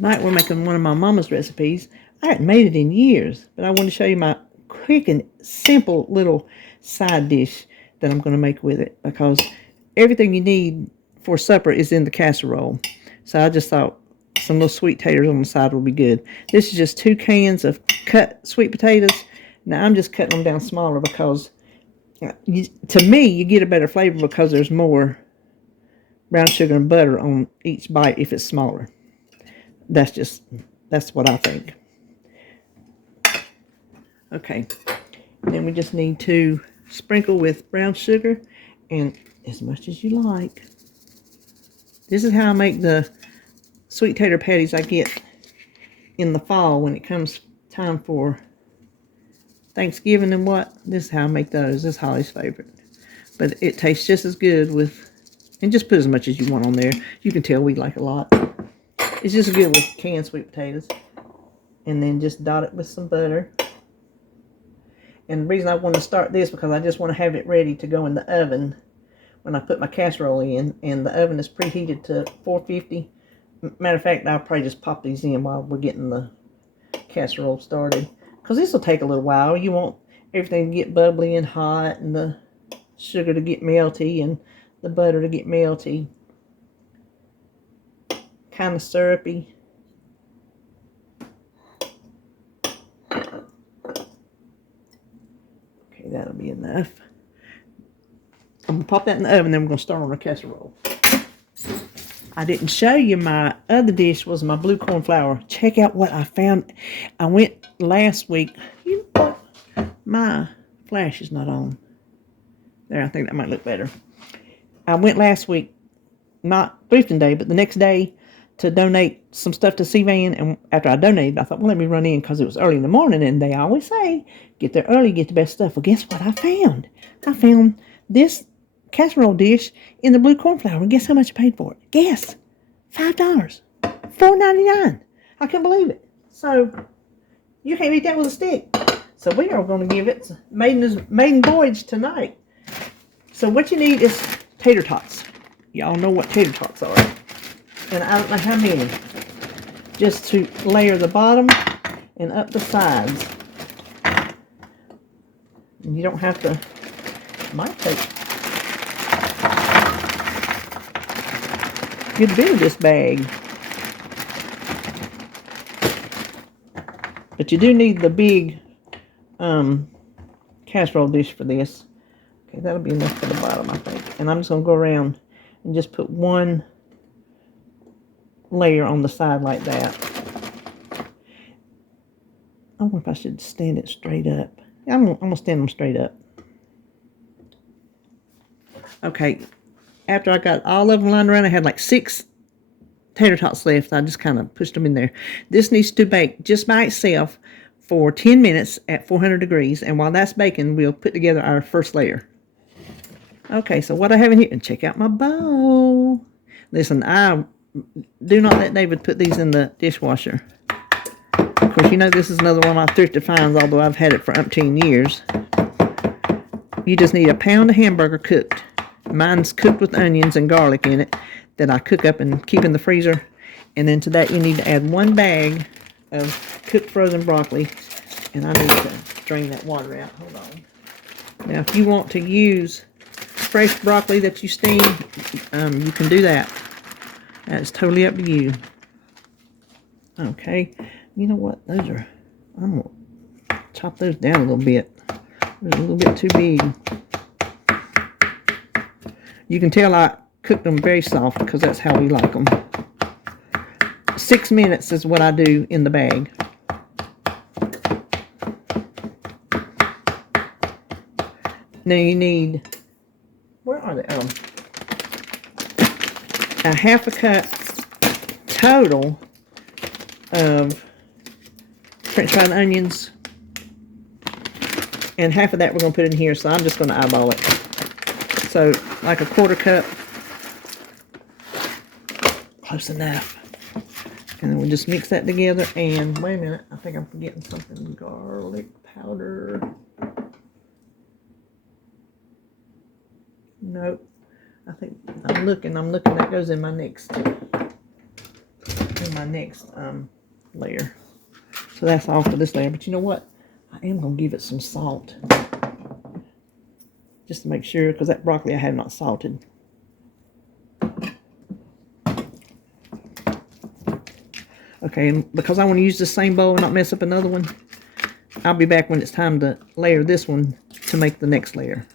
Tonight we're making one of my mama's recipes. I hadn't made it in years, but I want to show you my quick and simple little side dish that I'm going to make with it, because everything you need for supper is in the casserole. So I just thought some little sweet taters on the side would be good. This is just 2 cans of cut sweet potatoes. Now I'm just cutting them down smaller because to me you get a better flavor because there's more brown sugar and butter on each bite if it's smaller. That's what I think. Okay, then we just need to sprinkle with brown sugar and as much as you like. This is how I make the sweet tater patties I get in the fall when it comes time for Thanksgiving and what. This is how I make those. This is Holly's favorite. But it tastes just as good with, and just put as much as you want on there. You can tell we like a lot. It's just good with canned sweet potatoes. And then just dot it with some butter. And the reason I want to start this because I just want to have it ready to go in the oven when I put my casserole in. And the oven is preheated to 450. Matter of fact, I'll probably just pop these in while we're getting the casserole started. Because this will take a little while. You want everything to get bubbly and hot and the sugar to get melty and the butter to get melty. Kind of syrupy. Okay, that'll be enough. I'm going to pop that in the oven, then we're going to start on our casserole. I didn't show you my other dish was my blue corn flour. Check out what I found. I went last week. You know what? My flash is not on. There, I think that might look better. I went last week, not thrifting day, but the next day to donate some stuff to C-Van. And after I donated, I thought, well, let me run in because it was early in the morning. And they always say, get there early, get the best stuff. Well, guess what I found? I found this casserole dish in the blue corn flour. And guess how much I paid for it? Guess. $5. $4.99. I can't believe it. So, you can't beat that with a stick. So, we are going to give it maiden voyage tonight. So, what you need is tater tots. Y'all know what tater tots are. And I don't know how many. Just to layer the bottom and up the sides. And you don't have to, it might take a good bit of this bag. But you do need the big casserole dish for this. Okay, that'll be enough for the bottom, I think. And I'm just going to go around and just put one layer on the side like that. I wonder if I should stand it straight up. I'm going to stand them straight up. Okay, after I got all of them lined around, I had like 6 tater tots left. I just kind of pushed them in there. This needs to bake just by itself for 10 minutes at 400 degrees. And while that's baking, we'll put together our first layer. Okay, so what I have in here, and check out my bowl. Listen, I do not let David put these in the dishwasher. Of course, you know this is another one of my thrifted finds, although I've had it for umpteen years. You just need a pound of hamburger cooked. Mine's cooked with onions and garlic in it that I cook up and keep in the freezer. And then to that you need to add 1 bag of cooked frozen broccoli. And I need to drain that water out. Hold on. Now, if you want to use fresh broccoli that you steam, you can do that. That's totally up to you. Okay. You know what? Those are, I'm going to chop those down a little bit. They're a little bit too big. You can tell I cooked them very soft because that's how we like them. 6 minutes is what I do in the bag. Now you need, where are they? Oh, a half a cup total of French fried onions. And half of that we're going to put in here, so I'm just going to eyeball it. So, like a 1/4 cup. Close enough. And then we'll just mix that together. And, wait a minute, I think I'm forgetting something. Garlic powder. Nope. I think I'm looking. That goes in my next. for my next layer. So that's all for this layer. But you know what? I am going to give it some salt. Just to make sure, because that broccoli I have not salted. Okay, and because I want to use the same bowl and not mess up another one, I'll be back when it's time to layer this one to make the next layer.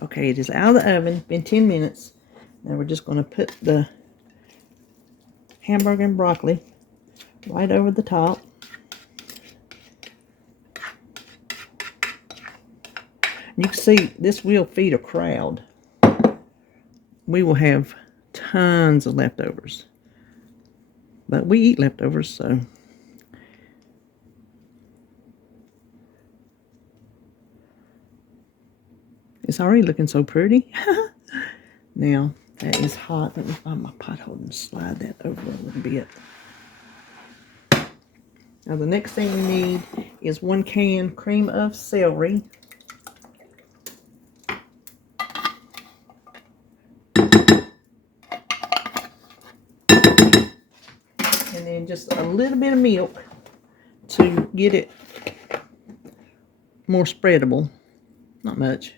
Okay, it is out of the oven, been 10 minutes. Now we're just going to put the hamburger and broccoli right over the top. You can see this will feed a crowd. We will have tons of leftovers. But we eat leftovers, so. It's already looking so pretty. Now, that is hot. Let me find my pot holder and slide that over a little bit. Now, the next thing we need is 1 can cream of celery. And then just a little bit of milk to get it more spreadable. Not much.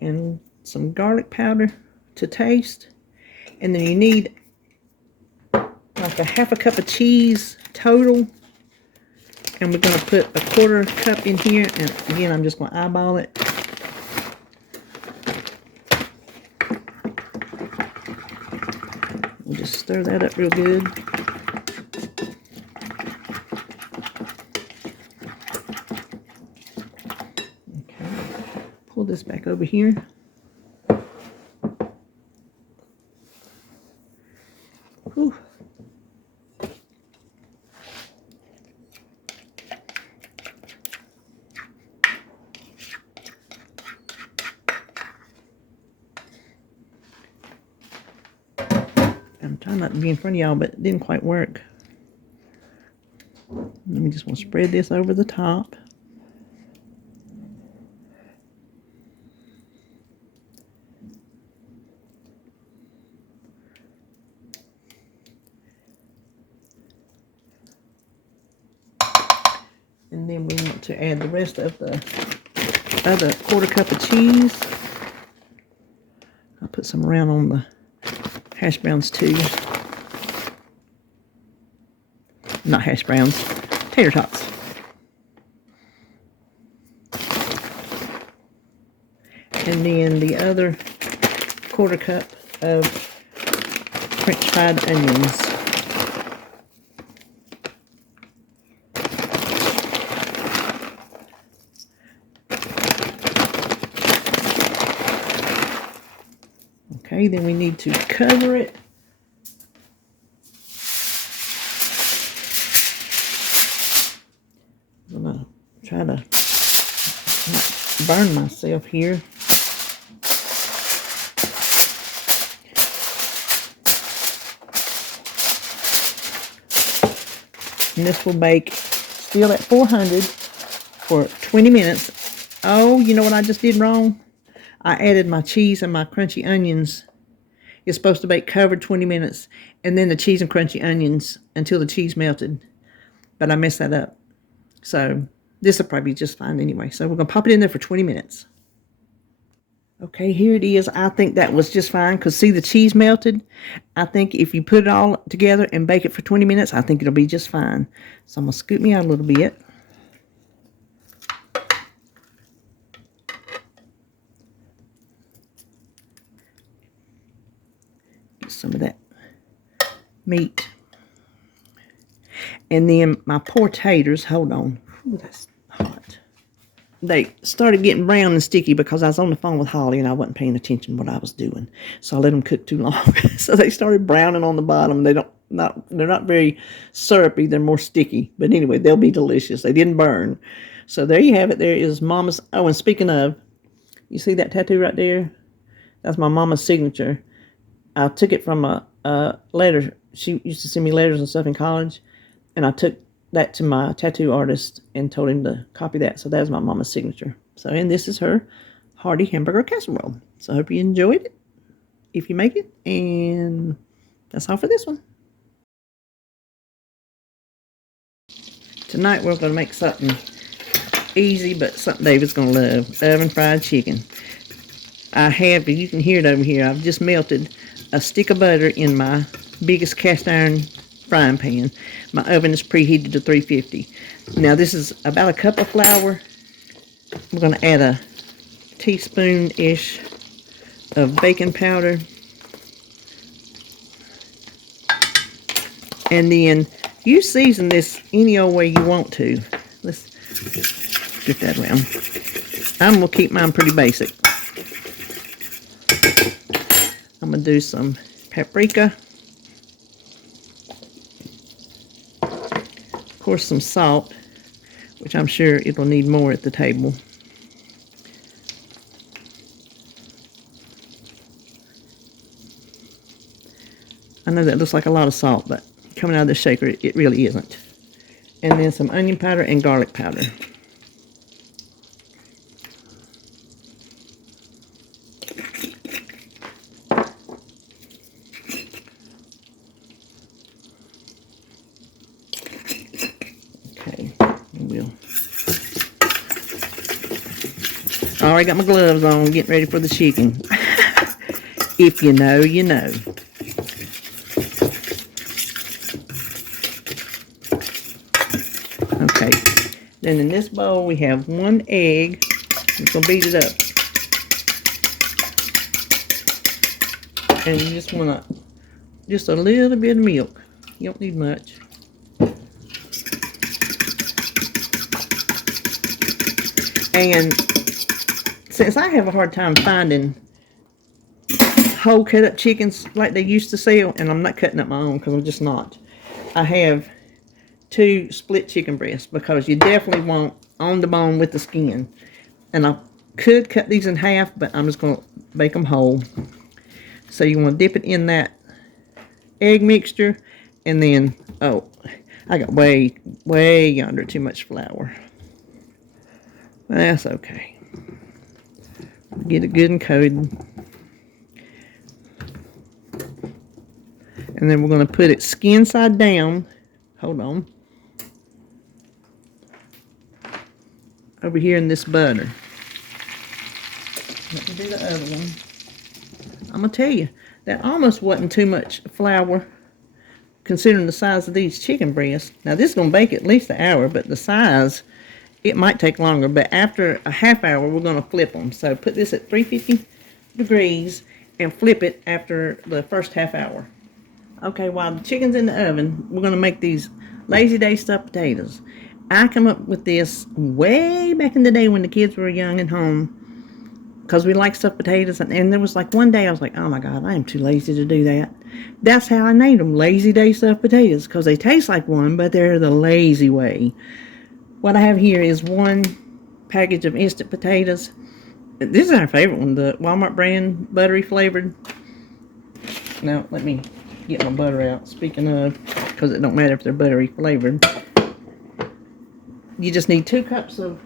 And some garlic powder to taste. And then you need like a half a cup of cheese total. And we're going to put a 1/4 cup in here. And again, I'm just going to eyeball it. We'll just stir that up real good. Pull this back over here. Whew. I'm trying not to be in front of y'all, but it didn't quite work. Let me just want to spread this over the top. And then we want to add the rest of the other 1/4 cup of cheese. I'll put some around on the hash browns too. Not hash browns, tater tots. And then the other 1/4 cup of French fried onions. Okay, then we need to cover it. I'm gonna try to not burn myself here. And this will bake still at 400 for 20 minutes. Oh, you know what I just did wrong? I added my cheese and my crunchy onions. It's supposed to bake covered 20 minutes, and then the cheese and crunchy onions until the cheese melted. But I messed that up. So this will probably be just fine anyway. So we're going to pop it in there for 20 minutes. Okay, here it is. I think that was just fine because see the cheese melted? I think if you put it all together and bake it for 20 minutes, I think it'll be just fine. So I'm going to scoop me out a little bit. Some of that meat. And then my poor taters, hold on. Ooh, that's hot. They started getting brown and sticky because I was on the phone with Holly and I wasn't paying attention to what I was doing. So I let them cook too long. So they started browning on the bottom. They're not very syrupy. They're more sticky. But anyway, they'll be delicious. They didn't burn. So there you have it. There is Mama's. Oh, and speaking of, you see that tattoo right there? That's my mama's signature. I took it from a letter. She used to send me letters and stuff in college. And I took that to my tattoo artist and told him to copy that. So that's my mama's signature. So, and this is her Hearty hamburger casserole. So I hope you enjoyed it, if you make it. And that's all for this one. Tonight we're going to make something easy, but something David's going to love. Oven fried chicken. I have, you can hear it over here, I've just melted a stick of butter in my biggest cast iron frying pan. My oven is preheated to 350. Now this is about a cup of flour. We're going to add a teaspoon-ish of baking powder. And then you season this any old way you want to. Let's get that around. I'm going to keep mine pretty basic. I'm going to do some paprika. Of course, some salt, which I'm sure it'll need more at the table. I know that looks like a lot of salt, but coming out of the shaker, it really isn't. And then some onion powder and garlic powder. Okay, we'll. I already got my gloves on, getting ready for the chicken. If you know, you know. Okay, then in this bowl we have 1 egg. I'm going to beat it up. And you just want just a little bit of milk. You don't need much. And since I have a hard time finding whole cut up chickens like they used to sell, and I'm not cutting up my own because I'm just not, I have 2 split chicken breasts because you definitely want on the bone with the skin. And I could cut these in half, but I'm just going to bake them whole. So you want to dip it in that egg mixture, and then, oh, I got way under too much flour. That's okay. Get it good and coated. And then we're going to put it skin side down. Hold on. Over here in this butter. Let me do the other one. I'm going to tell you, that almost wasn't too much flour considering the size of these chicken breasts. Now this is going to bake at least an hour, but the size, it might take longer. But after a half hour, we're going to flip them. So put this at 350 degrees and flip it after the first half hour. Okay, while the chicken's in the oven, we're going to make these Lazy Day stuffed potatoes. I come up with this way back in the day when the kids were young and home, because we like stuffed potatoes. And there was like one day I was like, oh my God, I am too lazy to do that. That's how I named them, Lazy Day stuffed potatoes, because they taste like one, but they're the lazy way. What I have here is 1 package of instant potatoes. This is our favorite one, the Walmart brand, buttery flavored. Now, let me get my butter out, speaking of, because it don't matter if they're buttery flavored. You just need 2 cups of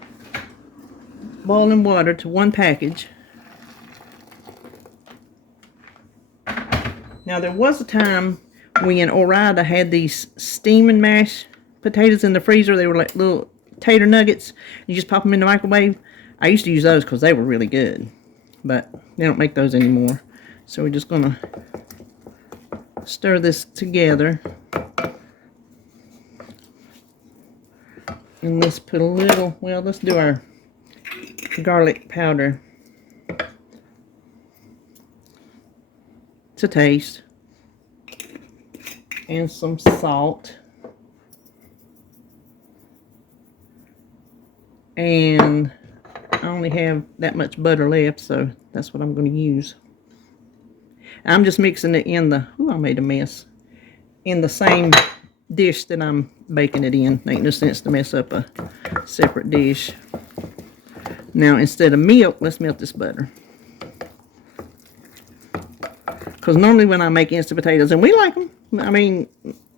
boiling water to 1 package. Now there was a time when Ore-Ida had these steam and mash potatoes in the freezer. They were like little tater nuggets. You just pop them in the microwave. I used to use those because they were really good, but they don't make those anymore. So we're just gonna stir this together. And let's put a little, well, let's do our garlic powder to taste, and some salt, and I only have that much butter left, so that's what I'm going to use. I'm just mixing it in the, ooh, I made a mess, in the same dish that I'm baking it in. Ain't no sense to mess up a separate dish. Now instead of milk, let's melt this butter. Because normally when I make instant potatoes, and we like them, I mean,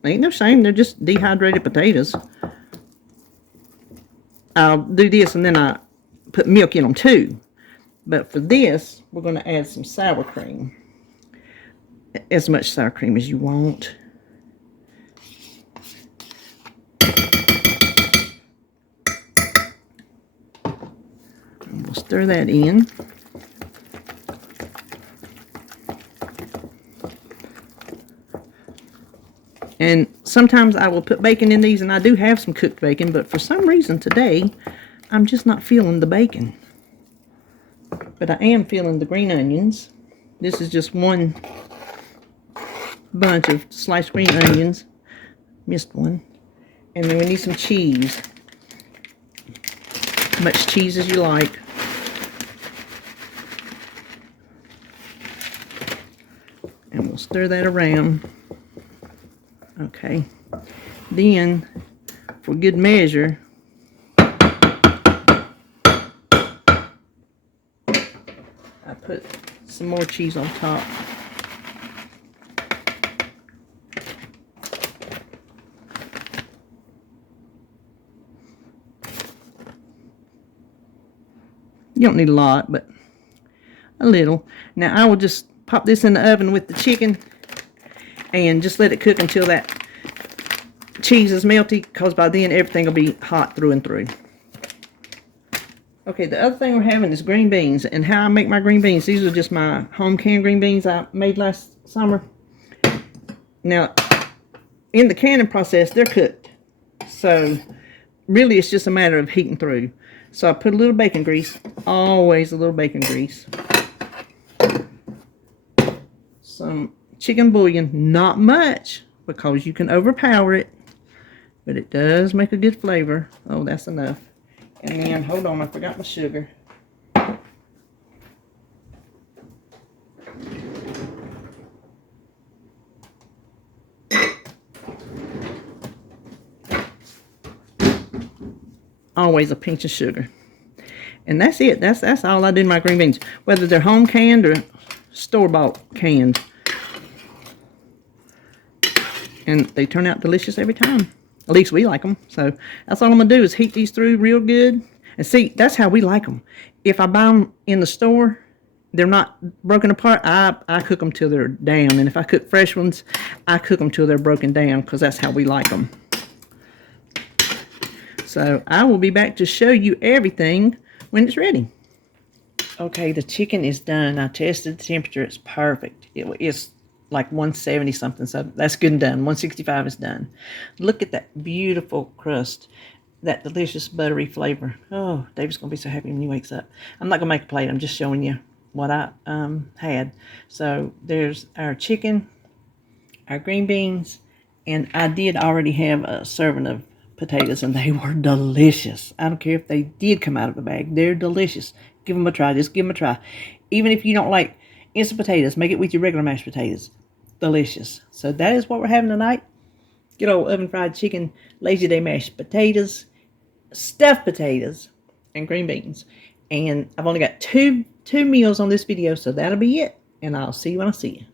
ain't no shame, they're just dehydrated potatoes. I'll do this and then I put milk in them too. But for this, we're going to add some sour cream. As much sour cream as you want. And we'll stir that in. And sometimes I will put bacon in these, and I do have some cooked bacon, but for some reason today, I'm just not feeling the bacon. But I am feeling the green onions. This is just one bunch of sliced green onions. Missed one. And then we need some cheese. As much cheese as you like. And we'll stir that around. Okay, then for good measure, I put some more cheese on top. You don't need a lot, but a little. Now I will just pop this in the oven with the chicken and just let it cook until that cheese is melty, because by then everything will be hot through and through. Okay, the other thing we're having is green beans. And how I make my green beans, these are just my home canned green beans I made last summer. Now, in the canning process, they're cooked. So, really it's just a matter of heating through. So I put a little bacon grease, always a little bacon grease. Some chicken bouillon, not much, because you can overpower it, but it does make a good flavor. Oh, that's enough. And then, hold on, I forgot my sugar. Always a pinch of sugar. And that's it. That's all I do in my green beans, whether they're home canned or store-bought canned. And they turn out delicious every time. At least we like them. So that's all I'm going to do is heat these through real good. And see, that's how we like them. If I buy them in the store, they're not broken apart. I cook them till they're down. And if I cook fresh ones, I cook them till they're broken down, because that's how we like them. So I will be back to show you everything when it's ready. Okay, the chicken is done. I tested the temperature. It's perfect. It's like 170 something, so that's good and done. 165 is done. Look at that beautiful crust, that delicious buttery flavor. Oh, David's gonna be so happy when he wakes up. I'm not gonna make a plate, I'm just showing you what I had. So there's our chicken, our green beans, and I did already have a serving of potatoes, and they were delicious. I don't care if they did come out of the bag, they're delicious. Give them a try, just give them a try. Even if you don't like instant potatoes, make it with your regular mashed potatoes. Delicious. So that is what we're having tonight. Good old oven fried chicken, lazy day mashed potatoes, stuffed potatoes, and green beans. And I've only got two meals on this video, so that'll be it. And I'll see you when I see you.